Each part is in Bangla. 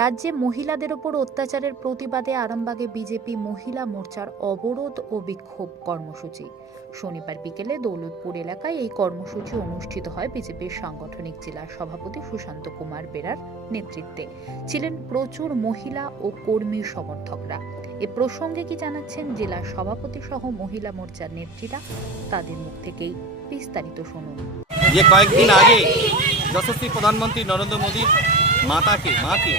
রাজ্যে মহিলাদের ওপর অত্যাচারের প্রতিবাদে আরামবাগে বিজেপি মহিলা মোর্চার অবরোধ ও বিক্ষোভ কর্মসূচি। শনিবার বিকেলে দৌলতপুর এলাকায় এই কর্মসূচি অনুষ্ঠিত হয় বিজেপির সাংগঠনিক জেলা সভাপতি সুশান্ত কুমার বেরার নেতৃত্বে। ছিলেন প্রচুর মহিলা ও কর্মী সমর্থকরা। এ প্রসঙ্গে কি জানাচ্ছেন জেলা সভাপতি সহ মহিলা মোর্চার নেত্রীরা, তাদের মুখ থেকেই বিস্তারিত শুনুন। যে কয়েকদিন আগে যশস্বী প্রধানমন্ত্রী নরেন্দ্র মোদীর মাতাকে মাকে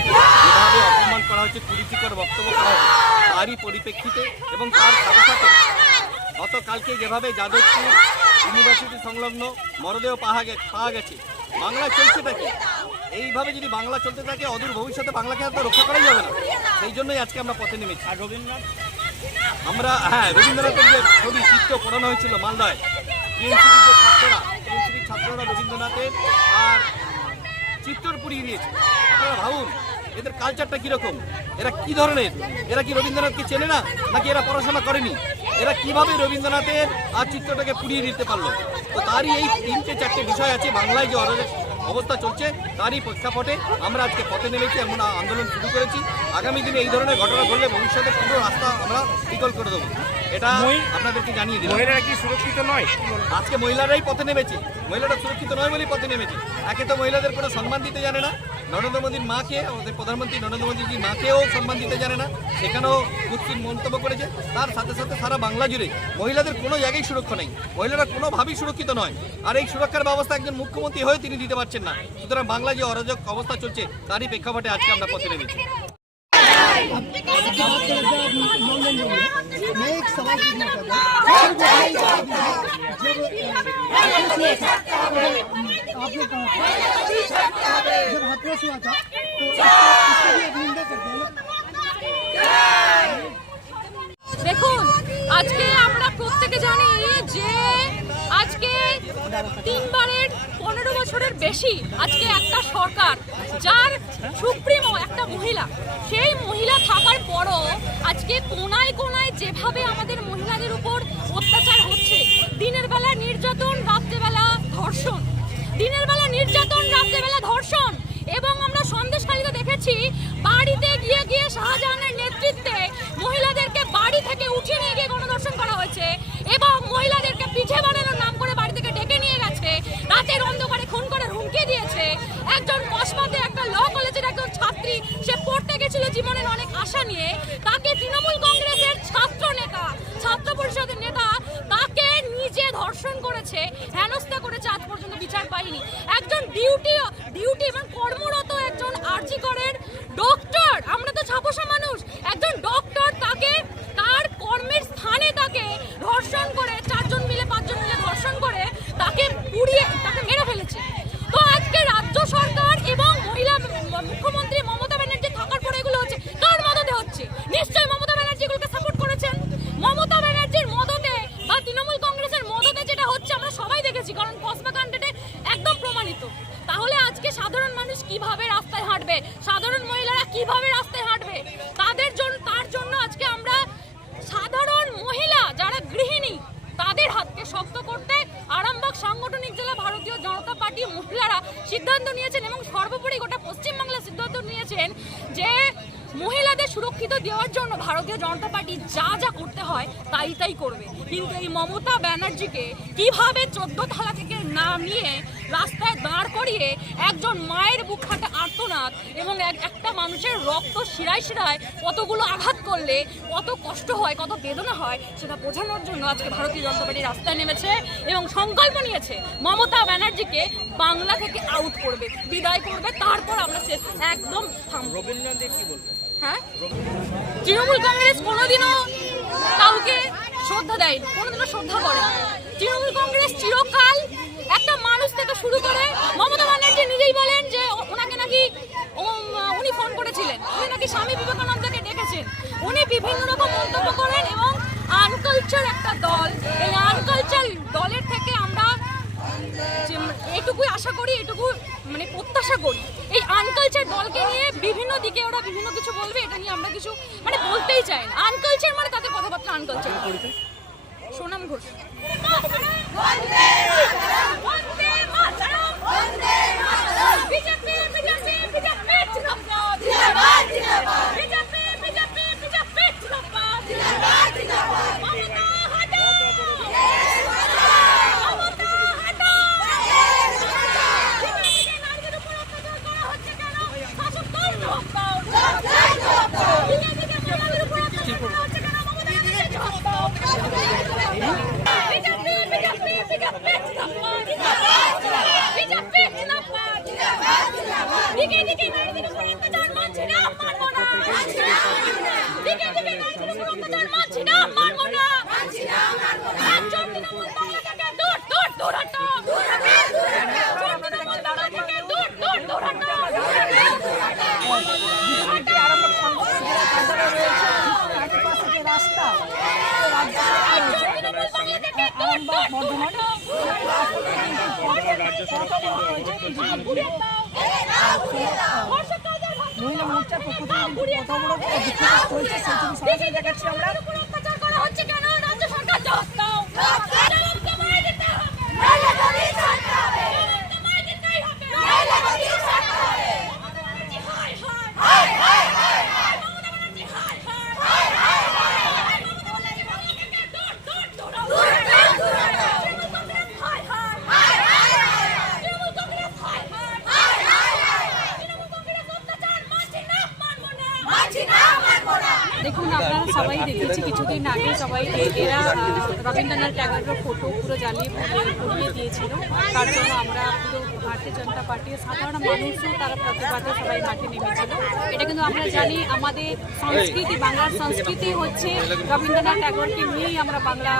যেভাবে অপমান করা হচ্ছে কুরুচিকর বক্তব্য করা হচ্ছে তারই পরিপ্রেক্ষিতে এবং তার সাথে সাথে গতকালকে যেভাবে যাদবপুর ইউনিভার্সিটি সংলগ্ন মরদেহ পাহা পাওয়া গেছে বাংলা চলছেটা কি? এইভাবে যদি বাংলা চলতে থাকে অদূর ভবিষ্যতে বাংলাকে তো রক্ষা করাই যাবে না। সেই জন্যই আজকে আমরা পথে নেমেছি। আর রবীন্দ্রনাথ? আমরা হ্যাঁ রবীন্দ্রনাথের যে ছবি চিত্র পড়ানো হয়েছিল মালদায় যে ছাত্ররা ছাত্ররা রবীন্দ্রনাথের আর চিত্র পুড়িয়ে দিয়েছে। ভাবুন, এদের কালচারটা কীরকম? এরা কি ধরনের? এরা কি রবীন্দ্রনাথকে চেনে না? নাকি এরা পড়াশোনা করেনি? এরা কীভাবে রবীন্দ্রনাথের আর চিত্রটাকে পুড়িয়ে দিতে পারল? তো তারই এই তিনটে, চারটে বিষয় আছে। বাংলায় যে অরাজক অবস্থা চলছে, তারই প্রেক্ষাপটে আমরা আজকে পথে নেমেছি, এমন আন্দোলন শুরু করেছি। আগামী দিনে এই ধরনের ঘটনা ঘটলে ভবিষ্যতে পুরো রাস্তা আমরা বিকল করে দেবো। এটা আপনাদেরকে জানিয়ে দিলাম। মহিলারা কি সুরক্ষিত নয়? আজকে মহিলারাই পথে নেমেছে। মহিলারা সুরক্ষিত নয় বলেই পথে নেমেছে। একে তো মহিলাদের কোনো সম্মান দিতে জানে না। নরেন্দ্র মোদীর মাকে আমাদের প্রধানমন্ত্রী নরেন্দ্র মোদীজির মাকেও সম্মান দিতে জানে না। সেখানেও কুৎসিত মন্তব্য করেছে। তার সাথে সাথে সারা বাংলা জুড়ে মহিলাদের কোনো জায়গায় সুরক্ষা নেই। মহিলারা কোনোভাবেই সুরক্ষিত নয়। আর এই সুরক্ষার ব্যবস্থা একজন মুখ্যমন্ত্রী হয়ে তিনি দিতে পারছেন না। সুতরাং বাংলা যে অরাজক অবস্থা চলছে তারই প্রেক্ষাপটে আজকে আমরা পথে নেমেছি। मैं एक सवाल पूछना चाहता हूँ जब आपने कहा था जब हाथरस हुआ था तो इसको भी एक निंदा करते हैं ना দেখুন আজকে আমরা প্রত্যেকে জানি যে আজকে তিনবারের পনেরো বছরের বেশি আজকে একটা সরকার, যার সুপ্রিমো একটা মহিলা। সেই মহিলা থাকার পরও আজকে কোনায় কোনায় যেভাবে আমাদের মহিলাদের উপর অত্যাচার হচ্ছে, দিনের বেলা নির্যাতন, রাত্রেবেলা ধর্ষণ। দিনের বেলা নির্যাতন, রাত্রেবেলা ধর্ষণ। এবং আমরা সন্দেশখালীতে দেখেছি, বাড়িতে গিয়ে গিয়ে শাহজাহানের নেতৃত্বে মহিলাদেরকে বাড়ি থেকে উঠিয়ে নিয়ে গিয়ে গণধর্ষণ করা হয়েছে। এবং মহিলাদেরকে পিঠে বানানোর পাইনি। একজন ডিউটি ডিউটি এবং কর্মরত একজন আর্জি করেন ডক্টর তাহলে আজকে সাধারণ মানুষ কীভাবে রাস্তায় হাঁটবে? সাধারণ মহিলারা কীভাবে রাস্তায় হাঁটবে? তাদের জন্য তার জন্য আজকে আমরা সাধারণ মহিলা যারা গৃহিণী, তাদের হাতকে শক্ত করতে আরামবাগ সাংগঠনিক জেলা ভারতীয় জনতা পার্টি মহিলারা সিদ্ধান্ত নিয়েছেন এবং সর্বোপরি গোটা পশ্চিমবাংলা সিদ্ধান্ত নিয়েছেন যে মহিলাদের সুরক্ষিত দেওয়ার জন্য ভারতীয় জনতা পার্টি যা যা করতে হয় তাই তাই করবে। কিন্তু এই মমতা ব্যানার্জিকে কীভাবে চোদ্দ থালা থেকে নামিয়ে রাস্তায় দাঁড় করিয়ে একজন মায়ের বুক ফাটা আর্তনাদ এবং এক- একটা মানুষের রক্ত শিরায় শিরায় কতগুলো আঘাত করলে কত কষ্ট হয় কত বেদনা হয় সেটা বোঝানোর জন্য আজকে ভারতীয় জনতা পার্টি রাস্তায় নেমেছে এবং সংকল্প নিয়েছে মমতা ব্যানার্জিকে বাংলা থেকে আউট করবে বিদায় করবে তারপর আমরা একদম কি হ্যাঁ? তৃণমূল কংগ্রেস কোনোদিনও কাউকে শ্রদ্ধা দেয়নি কোনোদিনও শ্রদ্ধা করে তৃণমূল কংগ্রেস চিরকাল থেকে শুরু করে মমতা ব্যানার্জি নিজেই বলেন যে ওনাকে নাকি উনি ফোন করেছিলেন। উনি নাকি স্বামী বিবেকানন্দকে ডেকেছেন। উনি বিভিন্ন রকম মন্তব্য করেন এবং আনকালচার একটা দল। এই আনকালচার দলের থেকে আমরা এটুকুই আশা করি এটুকু মানে প্রত্যাশা করি। এই আনকালচার দলকে নিয়ে বিভিন্ন দিকে ওরা বিভিন্ন কিছু বলবে এটা নিয়ে আমরা কিছু মানে বলতেই চাই না। আনকালচার মানে তাদের কথাবার্তা আনকালচার সোনাম ঘোষ। রাস্তা রাজ্য আরামবাগ মহিলা মোর্চার পক্ষ হচ্ছে কেন রাজ্য সরকার জবাব দাও জবাব তোমায় দিতে হবে জবাব তোমায় দিতেই হবে হায় হায় হায় হায় মমতা ব্যানার্জি হায় হায় হায় হায় মমতা ব্যানার্জি বাংলাদেশকে দূর দূর দূর দূর দূর তৃণমূল কংগ্রেস হায় হায় হায় হায় তৃণমূল কংগ্রেস হায় হায় হায় হায় তৃণমূল কংগ্রেস অত্যাচার মানছি না মানবো না মানছি না মানবো না দেখুন আপনারা সবাই দেখেছি কিছুদিন আগে সবাই এরা রবীন্দ্রনাথ ট্যাগরের ফটো পুরো জ্বালিয়ে পুড়িয়ে পুড়িয়ে দিয়েছিল। তার জন্য আমরা পুরো ভারতীয় জনতা পার্টির সাধারণ মানুষও তারা প্রতিবাদে সবাই মাঠে নেমেছিল। এটা কিন্তু আমরা জানি আমাদের সংস্কৃতি বাংলার সংস্কৃতি হচ্ছে রবীন্দ্রনাথ ট্যাগরকে নিয়েই আমরা বাংলা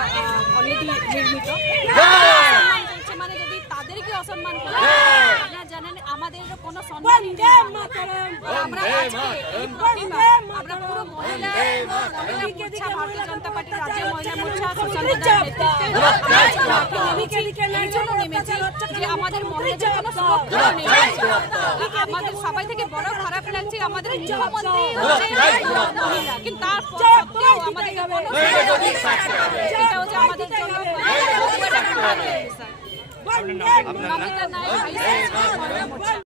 অলরেডি নির্মিত। অসম্মান মানে যদি তাদেরকে অসম্মান করে জানেন আমাদের কোনো সম্মান আমরা আমরা পুরো মহিলা মহিলা ভারতীয় জনতা পার্টি রাজ্য আমাদের মহিলাদের আমাদের সবাই থেকে বড় খারাপ লাগছে আমাদের মুখ্যমন্ত্রী কিন্তু তার হচ্ছে আমাদের জন্য আপনার নাম